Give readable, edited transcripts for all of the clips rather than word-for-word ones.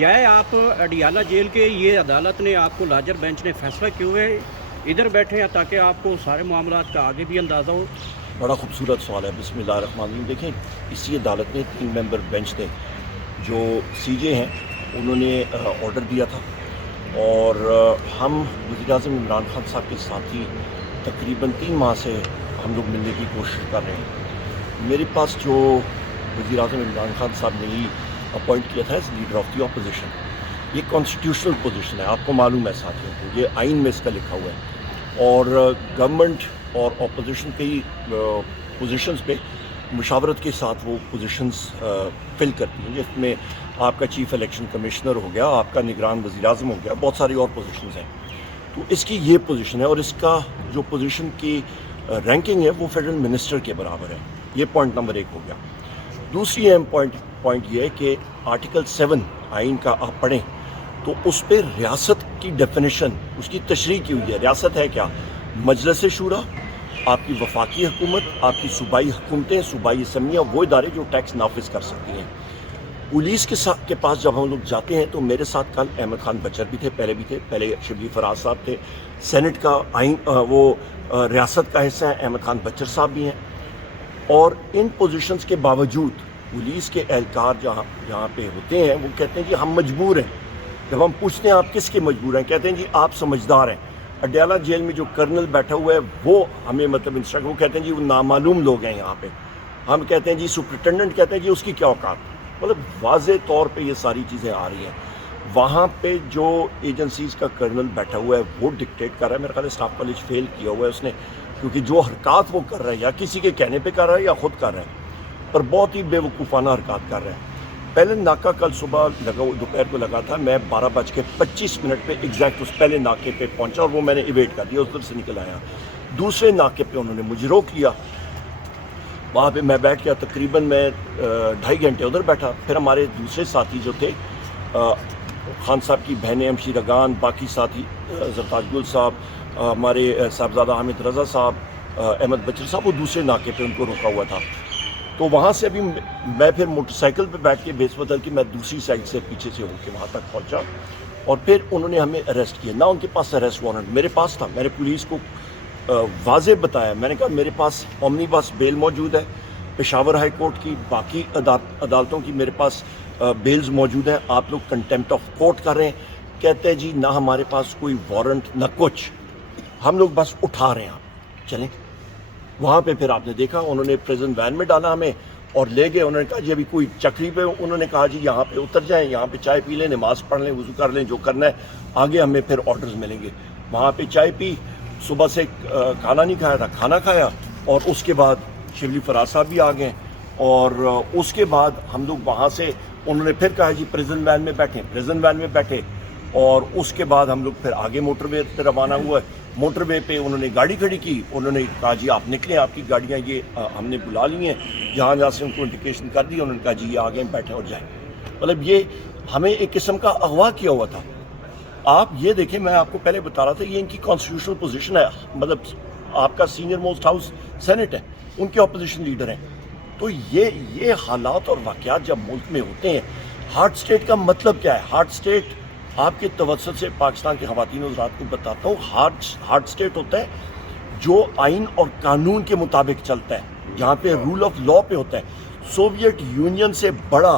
जाए आप अडियाला जेल के, ये अदालत ने आपको लार्जर बेंच ने फैसला क्यों है इधर बैठे हैं ताकि आपको सारे मामलात का आगे भी अंदाज़ा हो। बड़ा खूबसूरत सवाल है। बिस्मिल्लाहिर्रहमानिर्रहीम। देखें, इसी अदालत ने 3 मेंबर बेंच ने जो सीजे हैं उन्होंने ऑर्डर दिया था और हम वज़ीर-ए-आज़म इमरान खान साहब के साथ ही तकरीबन 3 माह से हम लोग मिलने की कोशिश कर रहे हैं। मेरे पास जो वज़ीर-ए-आज़म इमरान खान साहब ने ही अपॉइंट किया था as leader of the opposition, ये कॉन्स्टिट्यूशनल पोजीशन है, आपको मालूम है साथियों को, ये आइन में इसका लिखा हुआ है और गवर्नमेंट और अपोजिशन के ही पोजीशंस पे मुशावरत के साथ वो पोजीशंस फिल करती हैं, जिसमें आपका चीफ इलेक्शन कमिश्नर हो गया, आपका निगरान वज़ीर-ए-आज़म हो गया, बहुत सारी और पोजीशंस हैं। तो इसकी ये पोजीशन है और इसका जो पोजीशन की रैंकिंग है वो फेडरल मिनिस्टर के बराबर है। ये पॉइंट नंबर 1 हो गया। दूसरी अहम पॉइंट ये है कि आर्टिकल 7 आइन का आप पढ़ें तो उस पर रियासत की डेफिनेशन, उसकी तशरीह की हुई है। रियासत है क्या? मजलिस शूरा, आपकी वफाकी हुकूमत, आपकी सूबाई हुकूमतें, सूबाई असम्बलियाँ, वो इदारे जो टैक्स नाफिज कर सकती हैं। पुलिस के पास जब हम लोग जाते हैं तो मेरे साथ कल अहमद खान बचर भी थे, पहले शिबली फराज साहब थे। सेनेट का आइन वो रियासत का हिस्सा है, अहमद खान बचर साहब भी हैं। और इन पोजीशंस के बावजूद पुलिस के एहलकार जहाँ पे होते हैं वो कहते हैं जी हम मजबूर हैं। जब हम पूछते हैं आप किसके मजबूर हैं, कहते हैं जी आप समझदार हैं। अडियाला जेल में जो कर्नल बैठा हुआ है वो हमें मतलब इंस्ट्रक्ट, वो कहते हैं जी वो नामालूम लोग हैं यहाँ पे। हम कहते हैं जी सुपरिटेंडेंट कहते हैं जी उसकी क्या औकात। मतलब वाज़े तौर पे ये सारी चीज़ें आ रही हैं। वहाँ पे जो एजेंसीज़ का कर्नल बैठा हुआ है वो डिक्टेट कर रहा है। मेरे ख्याल स्टाफ कॉलेज फेल किया हुआ है उसने, क्योंकि जो हरकत वो कर रहा है या किसी के कहने पे कर रहा है या ख़ुद कर रहा है, पर बहुत ही बेवकूफ़ाना हरकत कर रहा है। पहले नाका कल सुबह लगा, दोपहर को लगा था, मैं 12:25 पे एग्जैक्ट उस पहले नाके पे पहुंचा और वो मैंने इवेट कर दिया, उधर से निकल आया। दूसरे नाके पे उन्होंने मुझे रोक लिया, वहाँ पे मैं बैठ गया, तकरीबन मैं 2.5 घंटे उधर बैठा। फिर हमारे दूसरे साथी जो थे, खान साहब की बहनें हमशीर अगान, बाकी साथी जरताज गुल साहब, हमारे साहबजादा हामिद रज़ा साहब, अहमद बचर साहब, वो दूसरे नाके पे उनको रोका हुआ था। तो वहाँ से अभी मैं फिर मोटरसाइकिल पे बैठ के बेस बदल के मैं दूसरी साइड से पीछे से होकर वहाँ तक पहुँचा और फिर उन्होंने हमें अरेस्ट किया। ना उनके पास अरेस्ट वारंट मेरे पास था, मैंने पुलिस को वाज़े बताया, मैंने कहा मेरे पास ओमनी बस बेल मौजूद है, पेशावर हाई कोर्ट की बाकी अदालतों की मेरे पास बेल्स मौजूद हैं, आप लोग कंटेम्प्ट ऑफ कोर्ट कर रहे हैं। कहते हैं जी ना हमारे पास कोई वारंट ना कुछ, हम लोग बस उठा रहे हैं, आप चलें। वहाँ पे फिर आपने देखा उन्होंने प्रिजन वैन में डाला हमें और ले गए। उन्होंने कहा जी अभी कोई चक्री पे, उन्होंने कहा जी यहाँ पे उतर जाएं, यहाँ पे चाय पी लें, नमाज़ पढ़ लें, वज़ू कर लें, जो करना है, आगे हमें फिर ऑर्डर्स मिलेंगे। वहाँ पे चाय पी, सुबह से खाना नहीं खाया था, खाना खाया और उसके बाद शिबली फराज साहब भी आ गए और उसके बाद हम लोग वहाँ से, उन्होंने फिर कहा जी प्रिजन वैन में बैठे, प्रिजन वैन में बैठे और उसके बाद हम लोग फिर आगे मोटरवे पर रवाना हुआ। मोटरवे पे उन्होंने गाड़ी खड़ी की, उन्होंने कहा जी आप निकलें, आपकी गाड़ियाँ ये हमने बुला ली हैं, जहाँ जहाँ से उनको इंडिकेशन कर दी, उन्होंने कहा जी ये आगे बैठे और जाएँ। मतलब ये हमें एक किस्म का अगवा किया हुआ था। आप ये देखें, मैं आपको पहले बता रहा था ये इनकी कॉन्स्टिट्यूशनल पोजीशन है, मतलब आपका सीनियर मोस्ट हाउस सेनेट है, उनके अपोजिशन लीडर हैं। तो ये हालात और वाक़यात जब मुल्क में होते हैं, हार्ड स्टेट का मतलब क्या है? हार्ड स्टेट आपके तवज्जुह से पाकिस्तान के ख़वातीन और हज़रात को बताता हूँ, हार्ड स्टेट होता है जो आइन और कानून के मुताबिक चलता है, जहाँ पे रूल ऑफ लॉ पे होता है। सोवियत यूनियन से बड़ा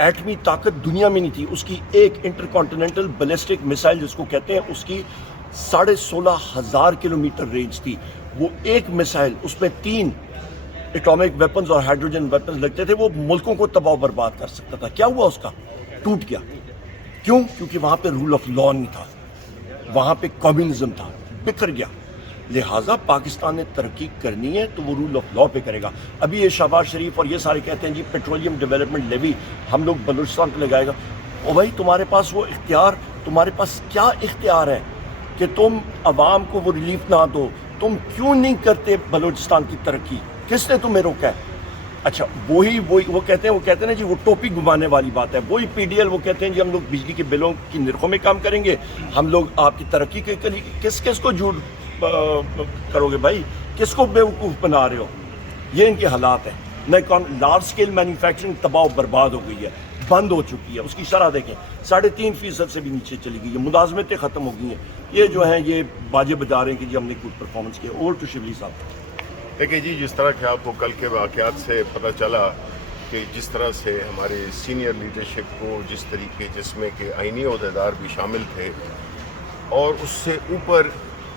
एटमी ताकत दुनिया में नहीं थी, उसकी एक इंटरकॉन्टिनेंटल बैलिस्टिक मिसाइल जिसको कहते हैं, उसकी 16,500 किलोमीटर रेंज थी। वो एक मिसाइल, उसमें 3 एटॉमिक वेपन्स और हाइड्रोजन वेपन्स लगते थे, वो मुल्कों को तबाह बर्बाद कर सकता था। क्या हुआ? उसका टूट गया। क्यों? क्योंकि वहाँ पे रूल ऑफ लॉ नहीं था, वहाँ पे कम्युनिज्म था, बिखर गया। लिहाजा पाकिस्तान ने तरक्की करनी है तो वो रूल ऑफ लॉ पे करेगा। अभी ये शहबाज शरीफ और ये सारे कहते हैं जी पेट्रोलियम डेवलपमेंट लेवी हम लोग बलूचिस्तान पे लगाएगा। ओ भाई, तुम्हारे पास वो इख्तियार, तुम्हारे पास क्या इख्तियार है कि तुम आवाम को वो रिलीफ ना दो? तुम क्यों नहीं करते बलूचिस्तान की तरक्की? किसने तुम्हें रोका है? अच्छा, वही वो कहते हैं ना जी, वो टोपी घुमाने वाली बात है। वही पीडीएल वो कहते हैं जी हम लोग बिजली के बिलों की निर्खों में काम करेंगे, हम लोग आपकी तरक्की के लिए किस को झूठ करोगे भाई? किसको बेवकूफ़ बना रहे हो? ये इनके हालात हैं। लार्ज स्केल मैन्युफैक्चरिंग तबाह बर्बाद हो गई है। بند ہو چکی ہے. اس کی شرح دیکھیں 3.5% سے بھی نیچے چلی گئی ہے. ملازمتیں ختم ہو گئی ہیں. یہ جو ہیں یہ باجے بجا رہے ہیں کہ جی ہم نے کوئی پرفارمنس کیا. اوور ٹو شبلی صاحب. دیکھیں جی، جس طرح کہ آپ کو کل کے واقعات سے پتہ چلا کہ جس طرح سے ہمارے سینئر لیڈرشپ کو جس طریقے جس میں کہ آئینی عہدیدار بھی شامل تھے اور اس سے اوپر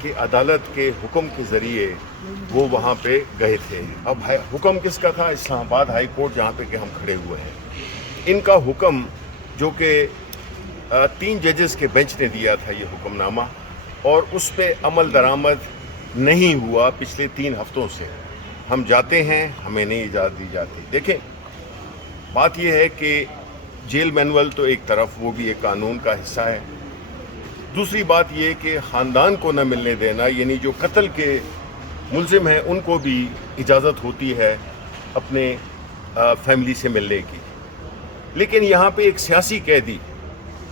کہ عدالت کے حکم کے ذریعے وہ وہاں پہ گئے تھے. اب حکم کس کا تھا؟ اسلام آباد ہائی کورٹ جہاں پہ کہ ہم کھڑے ہوئے ہیں. ان کا حکم جو کہ 3 ججز کے بینچ نے دیا تھا یہ حکم نامہ، اور اس پہ عمل درآمد نہیں ہوا پچھلے 3 ہفتوں سے. ہم جاتے ہیں، ہمیں نہیں اجازت دی جاتی. دیکھیں بات یہ ہے کہ جیل مینول تو ایک طرف وہ بھی ایک قانون کا حصہ ہے. دوسری بات یہ کہ خاندان کو نہ ملنے دینا، یعنی جو قتل کے ملزم ہیں ان کو بھی اجازت ہوتی ہے اپنے فیملی سے ملنے کی. لیکن یہاں پہ ایک سیاسی قیدی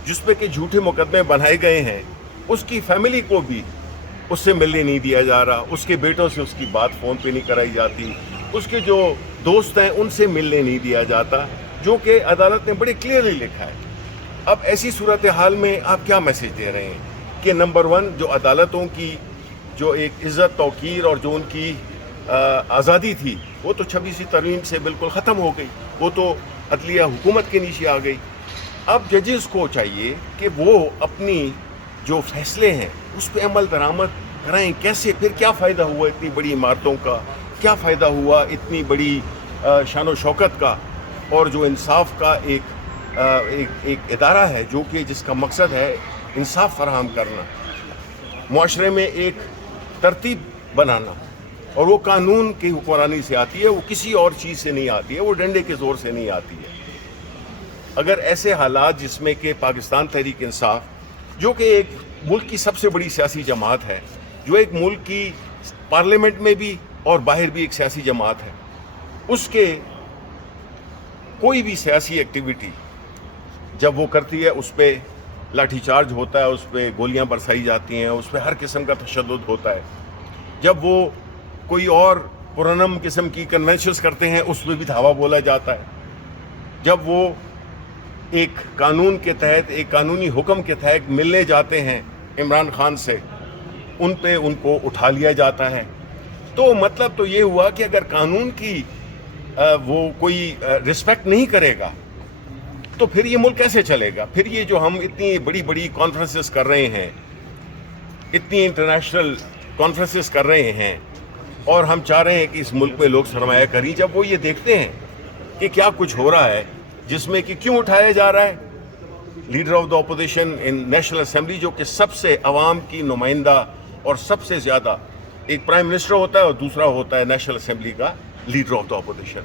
جس پہ کہ جھوٹے مقدمے بنائے گئے ہیں، اس کی فیملی کو بھی اس سے ملنے نہیں دیا جا رہا. اس کے بیٹوں سے اس کی بات فون پہ نہیں کرائی جاتی. اس کے جو دوست ہیں ان سے ملنے نہیں دیا جاتا، جو کہ عدالت نے بڑے کلیئرلی لکھا ہے. اب ایسی صورتحال میں آپ کیا میسج دے رہے ہیں کہ نمبر 1 جو عدالتوں کی جو ایک عزت توقیر اور جو ان کی آزادی تھی وہ تو 26ویں ترمیم سے بالکل ختم ہو گئی، وہ تو عدلیہ حکومت کے نیچے آ گئی. اب ججز کو چاہیے کہ وہ اپنی جو فیصلے ہیں اس پہ عمل درآمد کرائیں. کیسے؟ پھر کیا فائدہ ہوا اتنی بڑی عمارتوں کا؟ کیا فائدہ ہوا اتنی بڑی شان و شوکت کا؟ اور جو انصاف کا ایک ادارہ ہے جو کہ جس کا مقصد ہے انصاف فراہم کرنا، معاشرے میں ایک ترتیب بنانا، اور وہ قانون کی حکمرانی سے آتی ہے، وہ کسی اور چیز سے نہیں آتی ہے، وہ ڈنڈے کے زور سے نہیں آتی ہے. اگر ایسے حالات جس میں کہ پاکستان تحریک انصاف جو کہ ایک ملک کی سب سے بڑی سیاسی جماعت ہے، جو ایک ملک کی پارلیمنٹ میں بھی اور باہر بھی ایک سیاسی جماعت ہے، اس کے کوئی بھی سیاسی ایکٹیویٹی جب وہ کرتی ہے اس پہ لاٹھی چارج ہوتا ہے، اس پہ گولیاں برسائی جاتی ہیں، اس پہ ہر قسم کا تشدد ہوتا ہے. جب وہ کوئی اور پرنم قسم کی کنونشنز کرتے ہیں اس پہ بھی دھاوا بولا جاتا ہے. جب وہ ایک قانون کے تحت، ایک قانونی حکم کے تحت ملنے جاتے ہیں عمران خان سے، ان پہ ان کو اٹھا لیا جاتا ہے. تو مطلب تو یہ ہوا کہ اگر قانون کی وہ کوئی رسپیکٹ نہیں کرے گا تو پھر یہ ملک کیسے چلے گا؟ پھر یہ جو ہم اتنی بڑی بڑی کانفرنسز کر رہے ہیں، اتنی انٹرنیشنل کانفرنسز کر رہے ہیں، اور ہم چاہ رہے ہیں کہ اس ملک میں لوگ سرمایہ کاری، جب وہ یہ دیکھتے ہیں کہ کیا کچھ ہو رہا ہے جس میں کہ کیوں اٹھایا جا رہا ہے leader of the opposition in national assembly, جو کہ سب سے عوام کی نمائندہ اور سب سے زیادہ، ایک پرائم منسٹر ہوتا ہے اور دوسرا ہوتا ہے نیشنل اسمبلی کا leader of the opposition.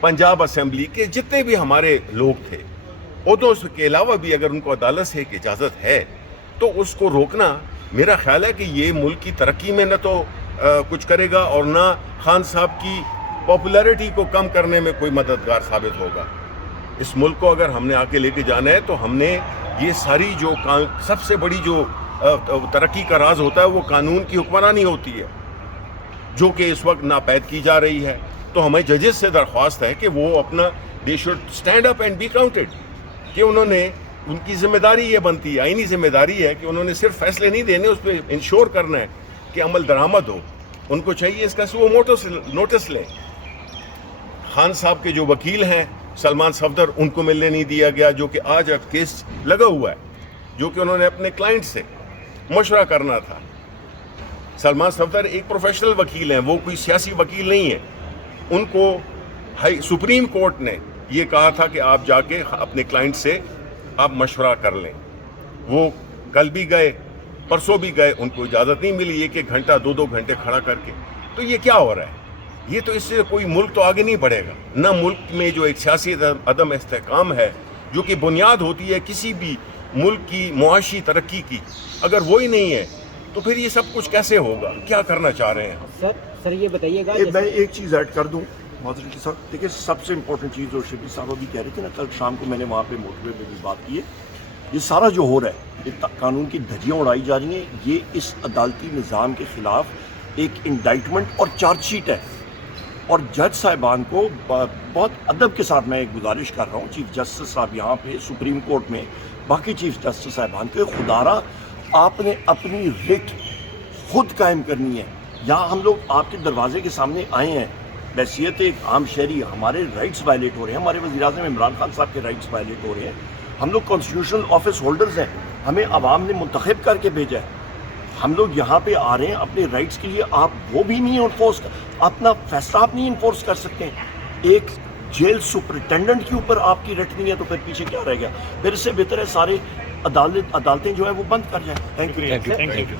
Punjab assembly کے جتنے بھی ہمارے لوگ تھے، عہدوں کے علاوہ بھی اگر ان کو عدالت سے ایک اجازت ہے تو اس کو روکنا میرا خیال ہے کہ یہ ملک کی ترقی میں نہ تو کچھ کرے گا اور نہ خان صاحب کی پاپولیرٹی کو کم کرنے میں کوئی مددگار ثابت ہوگا. اس ملک کو اگر ہم نے آگے لے کے جانا ہے تو ہم نے یہ ساری جو سب سے بڑی جو ترقی کا راز ہوتا ہے وہ قانون کی حکمرانی ہوتی ہے، جو کہ اس وقت ناپید کی جا رہی ہے. تو ہمیں ججز سے درخواست ہے کہ وہ اپنا they should stand up and be counted, کہ انہوں نے، ان کی ذمہ داری یہ بنتی ہے، آئینی ذمہ داری ہے کہ انہوں نے صرف فیصلے نہیں دینے، اس پہ انشور کرنا ہے کہ عمل درآمد ہو. ان کو چاہیے اس کا وہ نوٹس لیں. خان صاحب کے جو وکیل ہیں سلمان صفدر، ان کو ملنے نہیں دیا گیا، جو کہ آج اب کیس لگا ہوا ہے، جو کہ انہوں نے اپنے کلائنٹ سے مشورہ کرنا تھا. سلمان صفدر ایک پروفیشنل وکیل ہیں، وہ کوئی سیاسی وکیل نہیں ہے. ان کو سپریم کورٹ نے یہ کہا تھا کہ آپ جا کے اپنے کلائنٹ سے آپ مشورہ کر لیں. وہ کل بھی گئے، پرسوں بھی گئے، ان کو اجازت نہیں ملی، ایک گھنٹہ 2 گھنٹے کھڑا کر کے. تو یہ کیا ہو رہا ہے؟ یہ تو اس سے کوئی ملک تو آگے نہیں بڑھے گا. نہ ملک میں جو ایک سیاسی عدم استحکام ہے جو کہ بنیاد ہوتی ہے کسی بھی ملک کی معاشی ترقی کی، اگر وہی نہیں ہے تو پھر یہ سب کچھ کیسے ہوگا؟ کیا کرنا چاہ رہے ہیں سر یہ بتائیے گا، میں ایک چیز ایڈ کر دوں معذرت کے ساتھ. دیکھیں سب سے امپورٹنٹ چیز، اور شبیر صاحب بھی کہہ رہے تھے نا، کل شام کو میں نے وہاں پہ موٹر وے پہ بھی بات کی ہے، یہ سارا جو ہو رہا ہے، یہ قانون کی دھجیاں اڑائی جا رہی ہیں، یہ اس عدالتی نظام کے خلاف ایک انڈائٹمنٹ اور چارج شیٹ ہے. اور جج صاحبان کو بہت ادب کے ساتھ میں ایک گزارش کر رہا ہوں، چیف جسٹس صاحب یہاں پہ سپریم کورٹ میں، باقی چیف جسٹس صاحبان کے، خدارہ آپ نے اپنی ریٹ خود قائم کرنی ہے. یہاں ہم لوگ آپ کے دروازے کے سامنے آئے ہیں بحیثیت ایک عام شہری، ہمارے رائٹس وائلیٹ ہو رہے ہیں، ہمارے وزیر اعظم عمران خان صاحب کے رائٹس وائلیٹ ہو رہے ہیں. ہم لوگ کانسٹیٹیوشنل آفس ہولڈرز ہیں، ہمیں عوام نے منتخب کر کے بھیجا ہے. ہم لوگ یہاں پہ آ رہے ہیں اپنے رائٹس کے لیے، آپ وہ بھی نہیں انفورس، اپنا فیصلہ آپ نہیں انفورس کر سکتے. ایک جیل سپرنٹینڈنٹ کے اوپر آپ کی رٹ نہیں ہے تو پھر پیچھے کیا رہ گیا؟ پھر اس سے بہتر ہے سارے عدالتیں جو ہیں وہ بند کر جائیں. Thank you.